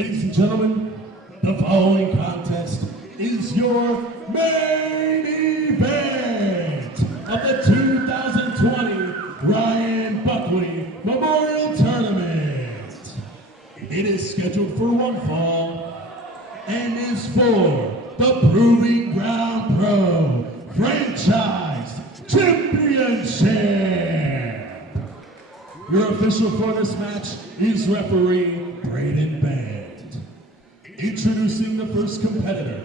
Ladies and gentlemen, the following contest is your main event of the 2020 Ryan Buckley Memorial Tournament. It is scheduled for one fall and is for the Proving Ground Pro Franchise Championship. Your official for this match is referee Braden Band. Introducing the first competitor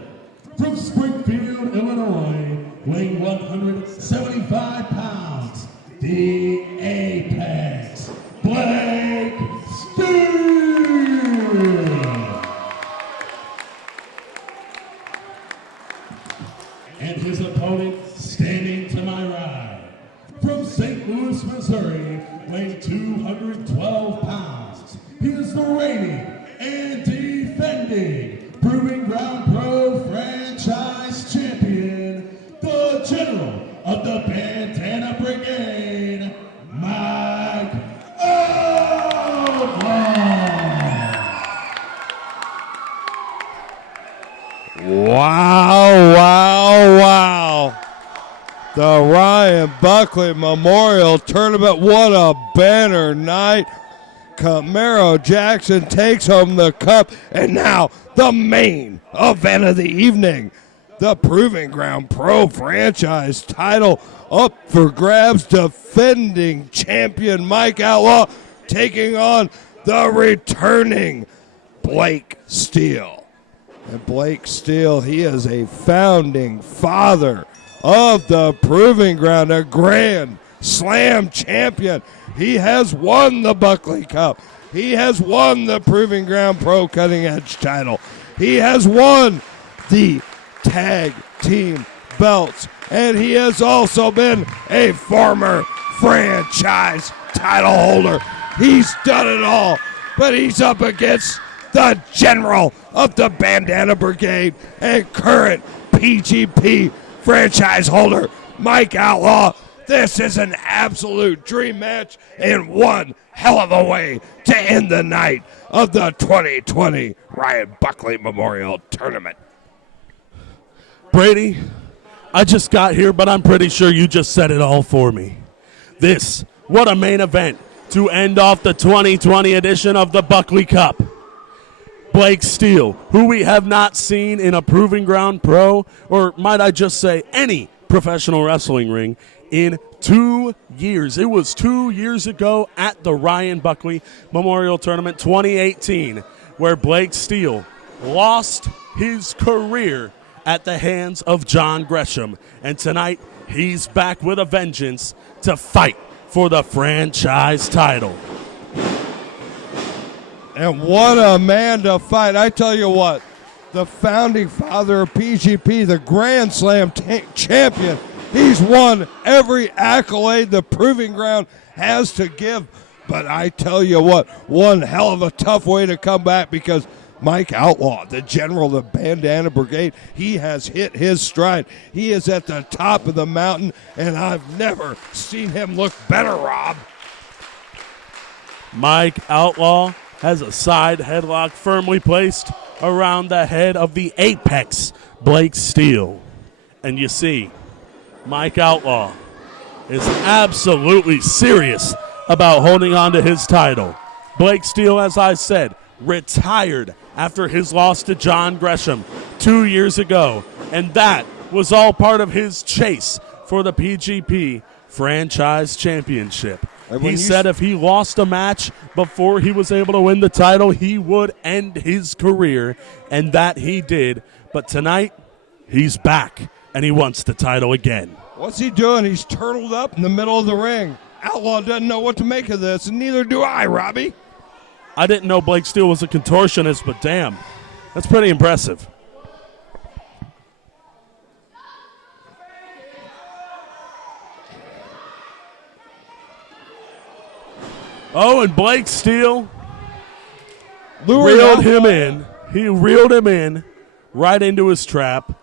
from Springfield, Illinois, weighing 175 pounds, the Apex, Blake Steele. And his opponent standing to my right, from St. Louis, Missouri, weighing 212 pounds, he is the reigning and defending Proving Ground Pro Franchise Champion, the General of the Bandana Brigade, Mike Outlaw. Wow. The Ryan Buckley Memorial Tournament, what a banner night. Camaro Jackson takes home the cup, and now the main event of the evening. The Proving Ground Pro Franchise title up for grabs, defending champion Mike Outlaw taking on the returning Blake Steele. And Blake Steele, he is a founding father of the Proving Ground, a Grand Slam champion. He has won the Buckley Cup. He has won the Proving Ground Pro Cutting Edge title. He has won the tag team belts. And he has also been a former franchise title holder. He's done it all, but he's up against the General of the Bandana Brigade and current PGP franchise holder, Mike Outlaw. This is an absolute dream match and one hell of a way to end the night of the 2020 Ryan Buckley Memorial Tournament. Brady, I just got here, but I'm pretty sure you just said it all for me. What a main event to end off the 2020 edition of the Buckley Cup. Blake Steele, who we have not seen in a Proving Ground Pro, or might I just say any professional wrestling ring, in 2 years. It was 2 years ago at the Ryan Buckley Memorial Tournament 2018 where Blake Steele lost his career at the hands of John Gresham. And tonight, he's back with a vengeance to fight for the franchise title. And what a man to fight. I tell you what, the founding father of PGP, the Grand Slam champion, he's won every accolade the Proving Ground has to give. But I tell you what, one hell of a tough way to come back, because Mike Outlaw, the General of the Bandana Brigade, he has hit his stride. He is at the top of the mountain, and I've never seen him look better, Rob. Mike Outlaw has a side headlock firmly placed around the head of the Apex, Blake Steele. And you see, Mike Outlaw is absolutely serious about holding on to his title. Blake Steele, as I said, retired after his loss to John Gresham 2 years ago, and that was all part of his chase for the PGP Franchise Championship. He said if he lost a match before he was able to win the title, he would end his career, and that he did. But tonight, he's back, and he wants the title again. What's he doing? He's turtled up in the middle of the ring. Outlaw doesn't know what to make of this, and neither do I, Robbie. I didn't know Blake Steele was a contortionist, but damn, that's pretty impressive. Oh, and Blake Steele reeled him in. He reeled him in right into his trap,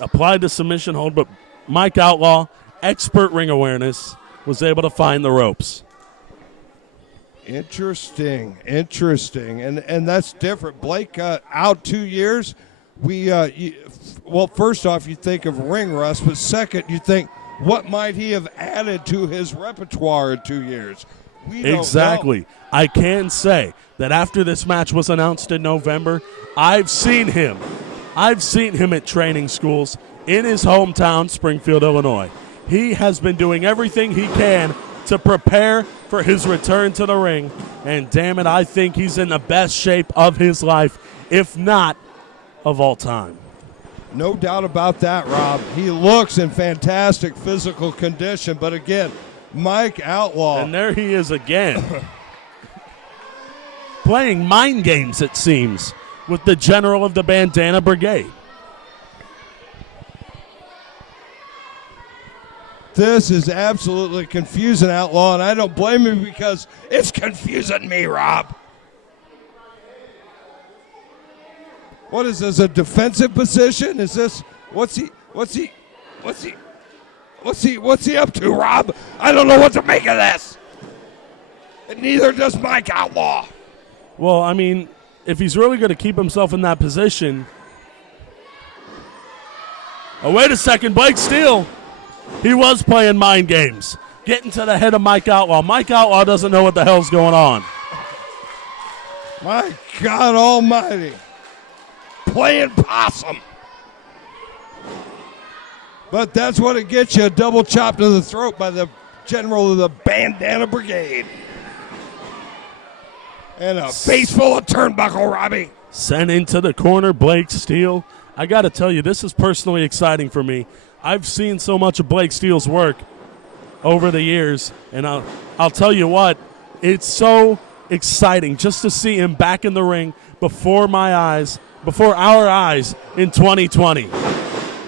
applied the submission hold, but Mike Outlaw, expert ring awareness, was able to find the ropes. Interesting. And that's different. Blake, out 2 years. Well, first off, you think of ring rust, but second, you think, what might he have added to his repertoire in 2 years? We don't Exactly. know. I can say that after this match was announced in November, I've seen him at training schools in his hometown, Springfield, Illinois. He has been doing everything he can to prepare for his return to the ring, and damn it, I think he's in the best shape of his life, if not of all time. No doubt about that, Rob. He looks in fantastic physical condition, but again, Mike Outlaw. And there he is again. Playing mind games, it seems, with the general of the Bandana Brigade. This is absolutely confusing, Outlaw, and I don't blame him because it's confusing me, Rob. What is this, a defensive position? Is this, what's he up to, Rob? I don't know what to make of this. And neither does Mike Outlaw. Well, I mean, if he's really going to keep himself in that position. Oh, wait a second, Blake Steele. He was playing mind games, getting to the head of Mike Outlaw. Mike Outlaw doesn't know what the hell's going on. My God almighty. Playing possum. But that's what it gets you, a double chop to the throat by the general of the Bandana Brigade. And a face full of turnbuckle, Robbie. Sent into the corner, Blake Steele. I got to tell you, this is personally exciting for me. I've seen so much of Blake Steele's work over the years, and I'll tell you what, it's so exciting just to see him back in the ring before our eyes in 2020.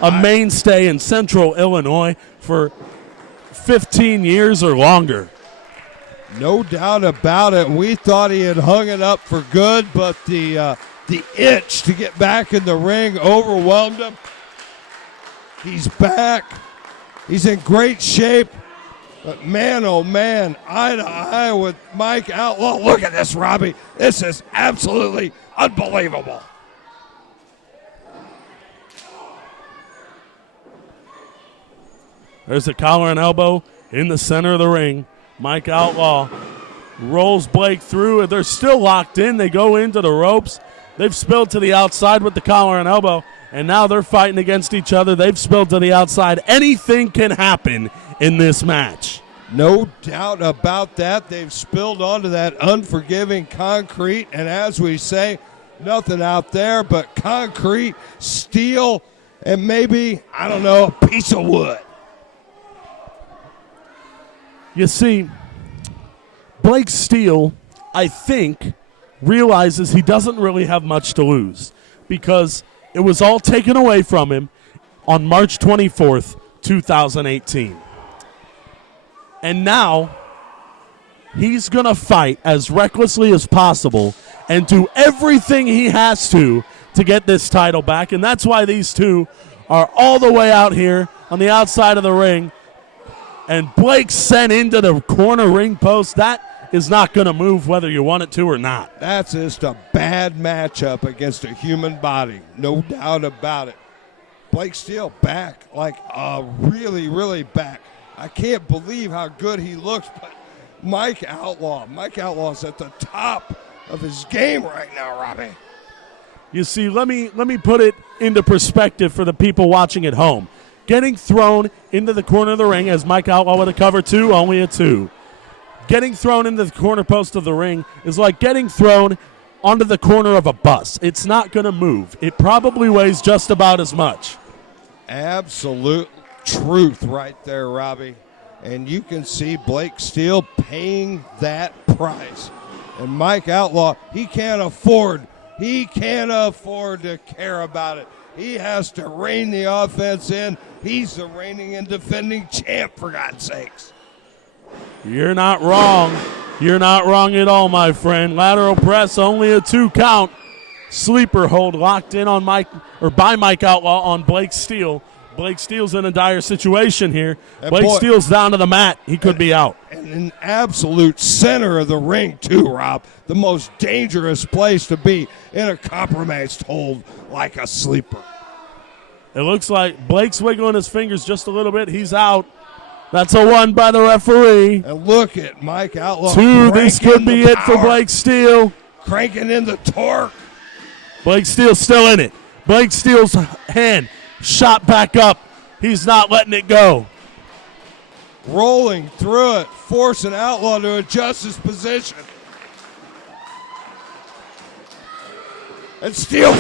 A mainstay in Central Illinois for 15 years or longer. No doubt about it. We thought he had hung it up for good, but the itch to get back in the ring overwhelmed him. He's back. He's in great shape. But man, oh man, eye to eye with Mike Outlaw. Look at this, Robbie. This is absolutely unbelievable. There's a collar and elbow in the center of the ring. Mike Outlaw rolls Blake through. They're still locked in. They go into the ropes. They've spilled to the outside with the collar and elbow. And now they're fighting against each other. They've spilled to the outside. Anything can happen in this match. No doubt about that. They've spilled onto that unforgiving concrete. And as we say, nothing out there but concrete, steel, and maybe, I don't know, a piece of wood. You see, Blake Steele, I think, realizes he doesn't really have much to lose because it was all taken away from him on March 24th, 2018. And now he's going to fight as recklessly as possible and do everything he has to get this title back. And that's why these two are all the way out here on the outside of the ring. And Blake sent into the corner ring post. That is not going to move whether you want it to or not. That's just a bad matchup against a human body. No doubt about it. Blake Steele back, like really, really back. I can't believe how good he looks, but Mike Outlaw's at the top of his game right now, Robbie. You see, let me put it into perspective for the people watching at home. Getting thrown into the corner of the ring as Mike Outlaw with a cover two, only a two. Getting thrown into the corner post of the ring is like getting thrown onto the corner of a bus. It's not going to move. It probably weighs just about as much. Absolute truth right there, Robbie. And you can see Blake Steele paying that price. And Mike Outlaw, he can't afford to care about it. He has to rein the offense in. He's the reigning and defending champ, for God's sakes. You're not wrong. You're not wrong at all, my friend. Lateral press, only a 2 count. Sleeper hold locked in on by Mike Outlaw on Blake Steele. Blake Steele's in a dire situation here. And Blake boy, Steele's down to the mat. He could be out. And in absolute center of the ring, too, Rob. The most dangerous place to be in a compromised hold like a sleeper. It looks like Blake's wiggling his fingers just a little bit. He's out. That's a 1 by the referee. And look at Mike Outlaw. 2, this could be it for power. Blake Steele. Cranking in the torque. Blake Steele's still in it. Blake Steele's hand shot back up. He's not letting it go. Rolling through it, forcing Outlaw to adjust his position. And Steele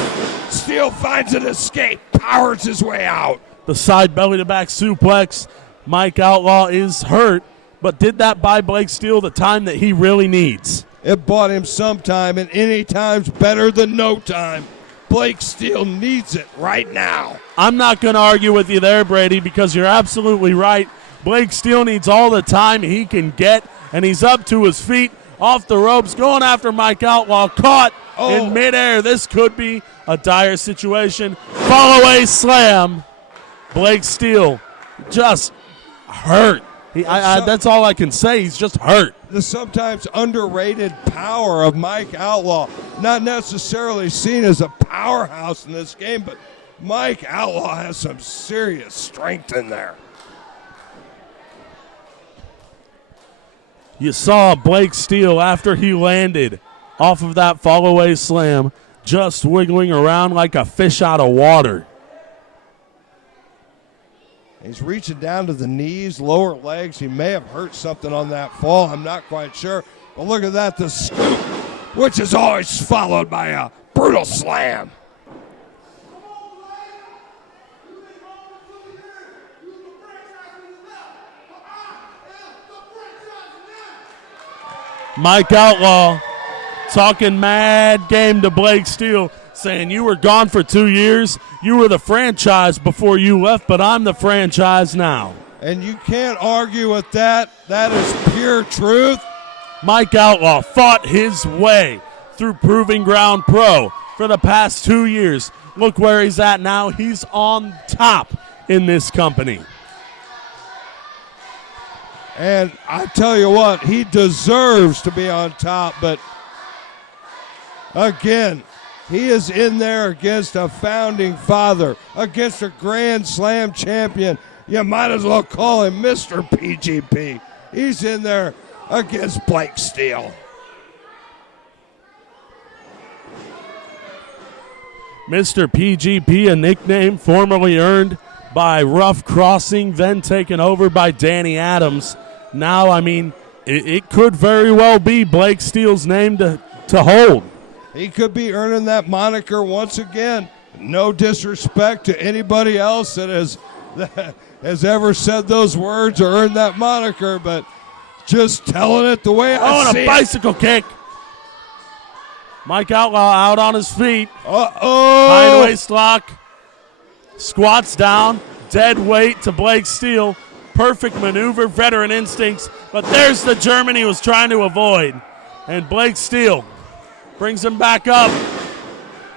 finds an escape, powers his way out. The side belly-to-back suplex. Mike Outlaw is hurt, but did that buy Blake Steele the time that he really needs? It bought him some time, and any time's better than no time. Blake Steele needs it right now. I'm not going to argue with you there, Brady, because you're absolutely right. Blake Steele needs all the time he can get, and he's up to his feet, off the ropes, going after Mike Outlaw, caught in midair. This could be a dire situation. Fall-away slam. Blake Steele just hurt. That's all I can say. He's just hurt. The sometimes underrated power of Mike Outlaw, not necessarily seen as a powerhouse in this game, but Mike Outlaw has some serious strength in there. You saw Blake Steele after he landed off of that fall-away slam, just wiggling around like a fish out of water. He's reaching down to the knees, lower legs. He may have hurt something on that fall. I'm not quite sure. But look at that, the scoop, which is always followed by a brutal slam. Mike Outlaw talking mad game to Blake Steele, saying you were gone for 2 years. You were the franchise before you left, but I'm the franchise now. And you can't argue with that. That is pure truth. Mike Outlaw fought his way through Proving Ground Pro for the past 2 years. Look where he's at now. He's on top in this company. And I tell you what, he deserves to be on top, but again, he is in there against a founding father, against a Grand Slam champion. You might as well call him Mr. PGP. He's in there against Blake Steele. Mr. PGP, a nickname formerly earned by Rough Crossing, then taken over by Danny Adams. Now, I mean, it could very well be Blake Steele's name to hold. He could be earning that moniker once again. No disrespect to anybody else that has ever said those words or earned that moniker, but just telling it the way I see it. Oh, and a bicycle kick. Mike Outlaw out on his feet. Uh-oh. High waist lock. Squats down. Dead weight to Blake Steele. Perfect maneuver, veteran instincts. But there's the German he was trying to avoid. And Blake Steele brings him back up.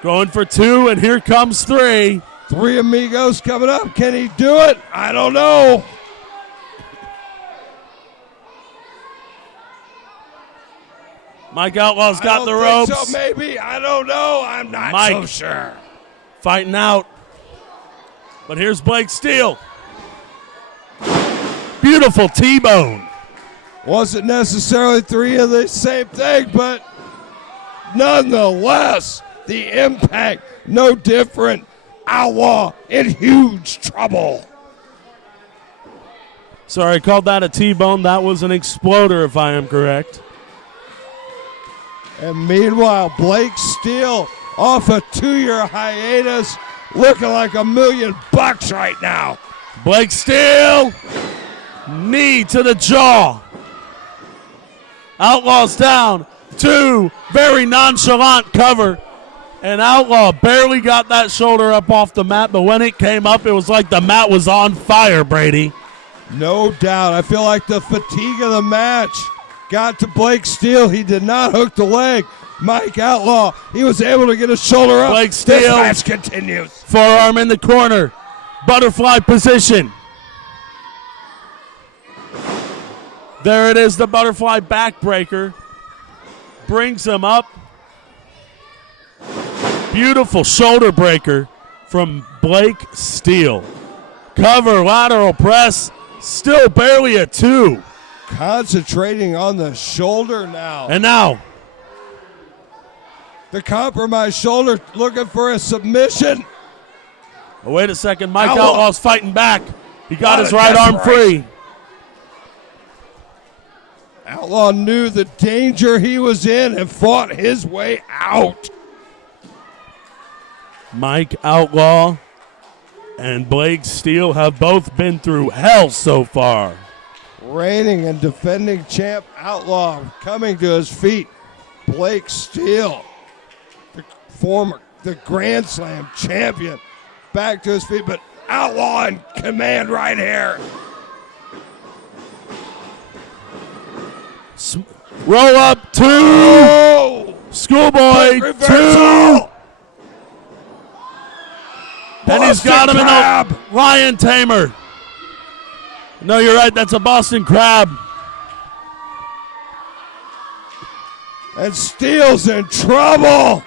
Going for 2, and here comes 3. 3 amigos coming up. Can he do it? I don't know. Mike Outlaw's got the ropes. So maybe. I don't know. I'm not so sure. Fighting out. But here's Blake Steele. Beautiful T-bone. Wasn't necessarily 3 of the same thing, but nonetheless, the impact, no different. Outlaw in huge trouble. Sorry, I called that a T-bone. That was an exploder, if I am correct. And meanwhile, Blake Steele off a 2-year hiatus, looking like $1 million right now. Blake Steele, knee to the jaw. Outlaw's down. 2, very nonchalant cover. And Outlaw barely got that shoulder up off the mat, but when it came up, it was like the mat was on fire, Brady. No doubt. I feel like the fatigue of the match got to Blake Steele. He did not hook the leg. Mike Outlaw, he was able to get his shoulder up. Blake Steele. This match continues. Forearm in the corner. Butterfly position. There it is, the butterfly backbreaker. Brings him up. Beautiful shoulder breaker from Blake Steele. Cover, lateral press, still barely a 2. Concentrating on the shoulder now. And now, The compromised shoulder looking for a submission. oh, wait a second, Mike Outlaw. Outlaw's fighting back. He got his What a right arm desperation. free. Outlaw knew the danger he was in and fought his way out. Mike Outlaw and Blake Steele have both been through hell so far. Reigning and defending champ Outlaw coming to his feet. Blake Steele, the Grand Slam champion, back to his feet, but Outlaw in command right here. Roll up 2. Oh! Schoolboy 2. Reversal! And he's got him Boston in Crab. the lion tamer. No, you're right. That's a Boston Crab. And Steele's in trouble.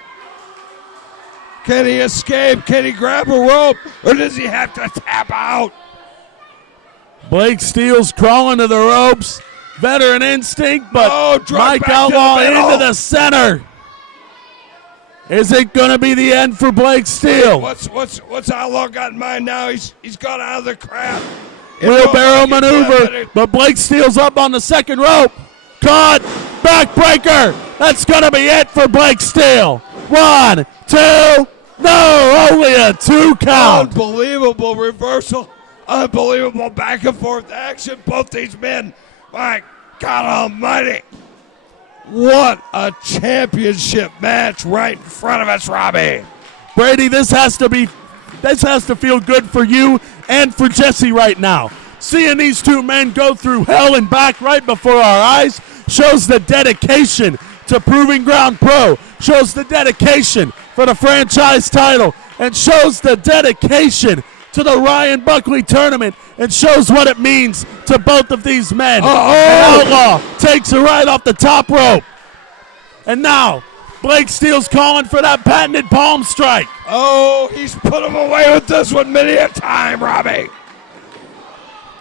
Can he escape? Can he grab a rope? Or does he have to tap out? Blake Steele's crawling to the ropes. Veteran instinct, but Oh, drop Mike back to Outlaw the middle. into the center. Is it going to be the end for Blake Steele? What's Outlaw got in mind now? He's gone out of the crap. Wheelbarrow maneuver, but Blake Steele's up on the second rope. Caught, backbreaker. That's going to be it for Blake Steele. 1, 2, no, only a 2 count. Unbelievable reversal. Unbelievable back and forth action. Both these men, my God almighty. What a championship match right in front of us, Robbie. Brady, this has to feel good for you and for Jesse right now. Seeing these two men go through hell and back right before our eyes shows the dedication to Proving Ground Pro, shows the dedication for the franchise title, and shows the dedication to the Ryan Buckley tournament, and shows what it means to both of these men. And Outlaw takes it right off the top rope. And now, Blake Steele's calling for that patented palm strike. Oh, he's put him away with this one many a time, Robbie.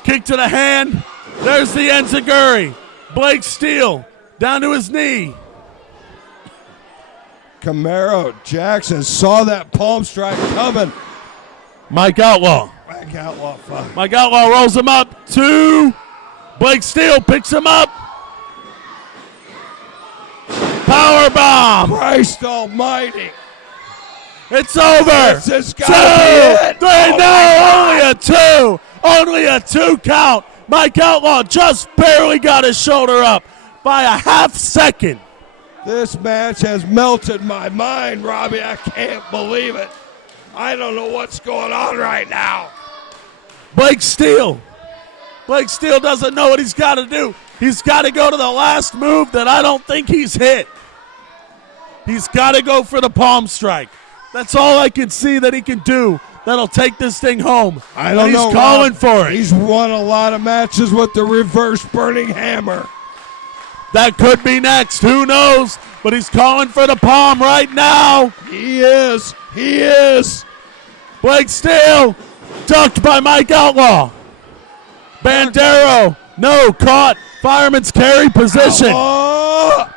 Kick to the hand. There's the enziguri. Blake Steele down to his knee. Camaro Jackson saw that palm strike coming. Mike Outlaw. Mike Outlaw, fuck. Mike Outlaw rolls him up. 2. Blake Steele picks him up. Power bomb. Christ almighty. It's over. This has 2, 3, got to be it. no, only a 2. Only a 2 count. Mike Outlaw just barely got his shoulder up by a half second. This match has melted my mind, Robbie. I can't believe it. I don't know what's going on right now. Blake Steele doesn't know what he's got to do. He's got to go to the last move that I don't think he's hit. He's got to go for the palm strike. That's all I can see that he can do that'll take this thing home. I don't know. He's calling Rob. for it. He's won a lot of matches with the reverse burning hammer. That could be next. Who knows? But he's calling for the palm right now. He is. He is. Blake Steele ducked by Mike Outlaw. Bandero, no, caught. Fireman's carry position. Oh,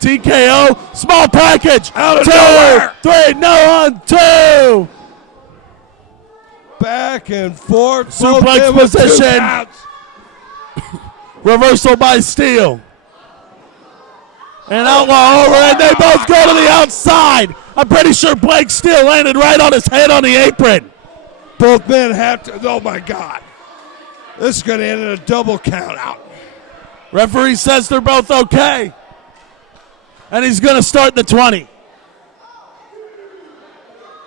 TKO, small package. Out of 2, nowhere. 3, no on 2. back and forth. Suplex Both men with 2 position. counts. Reversal by Steele. And Outlaw over, and they both go to the outside. I'm pretty sure Blake Steele landed right on his head on the apron. Both men have to. Oh my God. This is going to end in a double count out. Referee says they're both okay. And he's going to start the 20.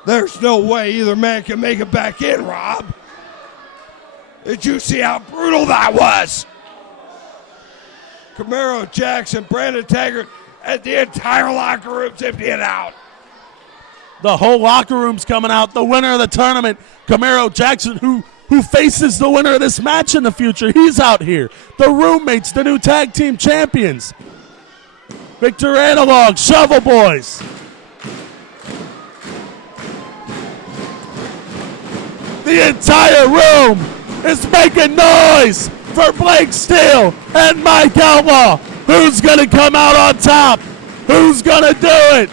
There's no way either man can make it back in, Rob. Did you see how brutal that was? Camaro Jackson, Brandon Taggart, and the entire locker room's emptying out. The whole locker room's coming out. The winner of the tournament, Camaro Jackson, who faces the winner of this match in the future. He's out here. The roommates, the new tag team champions. Victor Analog, Shovel Boys. The entire room is making noise for Blake Steele and Mike Outlaw. Who's going to come out on top? Who's going to do it?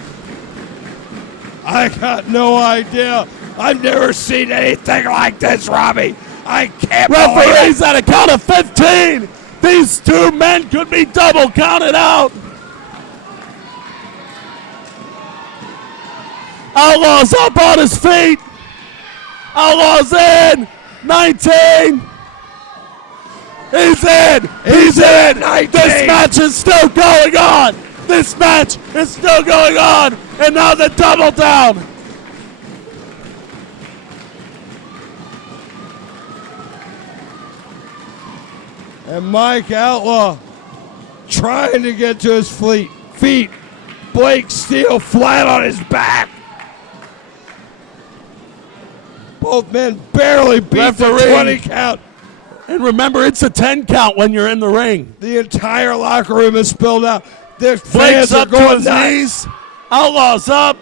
I got no idea. I've never seen anything like this, Robbie. I can't believe it. Referees at a count of 15. These two men could be double counted out. Outlaw's up on his feet. Outlaw's in. 19. He's in. He's in. 19. This match is still going on. This match is still going on. And now the double down. And Mike Outlaw trying to get to his feet. Blake Steele flat on his back. Both men barely beat the 20 count. And remember, it's a 10 count when you're in the ring. The entire locker room is spilled out. Their Blake's fans are up to going his nuts. knees. Outlaw's up.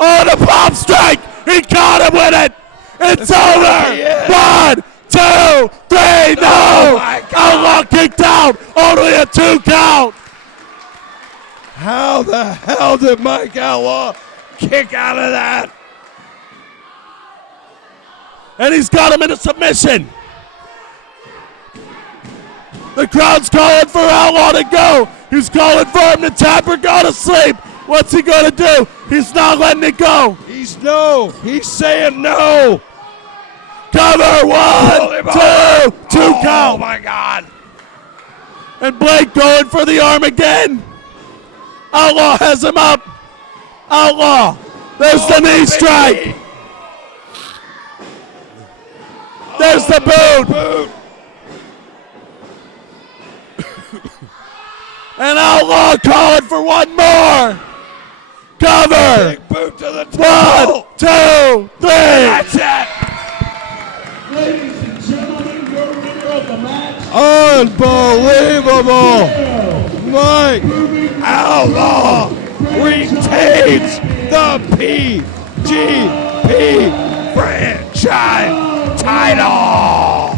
Oh, the pop strike. He caught him with it. It's over. Yeah. 1, 2, 3, no. Oh, my God. Outlaw kicked out. Only a 2 count. How the hell did Mike Outlaw kick out of that? And he's got him in a submission. The crowd's calling for Outlaw to go. He's calling for him to tap or go to sleep. What's he going to do? He's not letting it go. He's saying no. Cover. 1, 2, 2 count. Oh, my God. And Blake going for the arm again. Outlaw has him up. Outlaw. There's the knee strike. There's the boot. And Outlaw calling for one more. Cover. Big boot to the toe. 1, 2, 3. That's it. Ladies and gentlemen, your winner of the match, Unbelievable. Mike Outlaw retains the PGP Franchise title.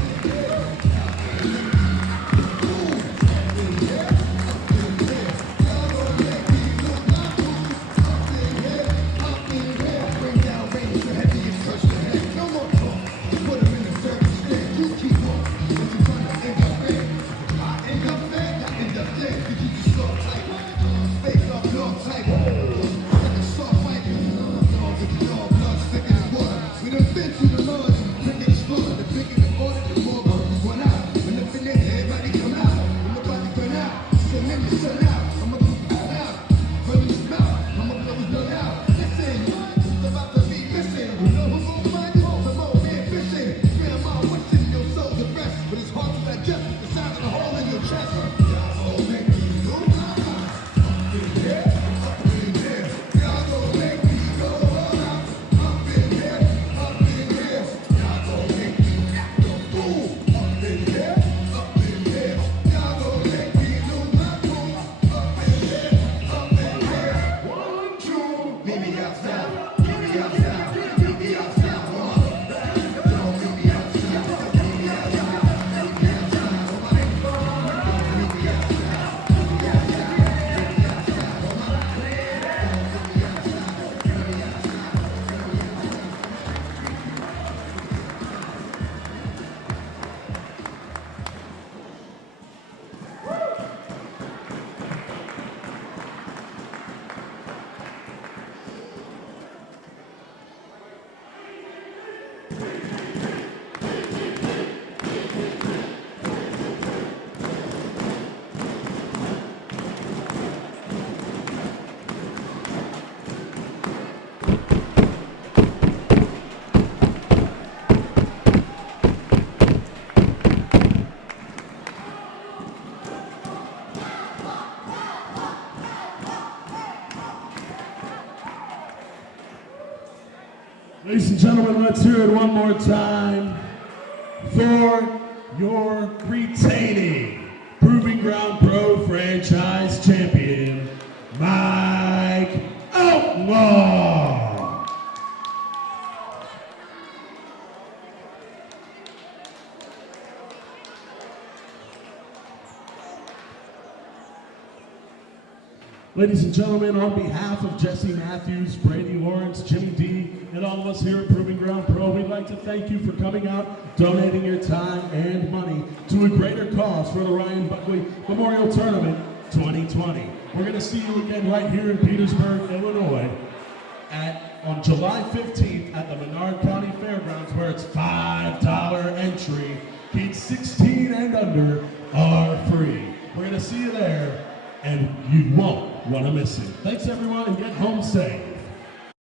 gentlemen, let's hear it one more time for your retaining Proving Ground Pro Franchise Champion, Mike Outlaw. Ladies and gentlemen, on behalf of Jesse Matthews, Brady Lawrence, Jimmy D, and all of us here at Proving Ground Pro, we'd like to thank you for coming out, donating your time and money to a greater cause for the Ryan Buckley Memorial Tournament 2020. We're going to see you again right here in Petersburg, Illinois, on July 15th at the Menard County Fairgrounds, where it's $5 entry. Kids 16 and under are free. We're going to see you there, and you won't want to miss it. Thanks, everyone, and get home safe.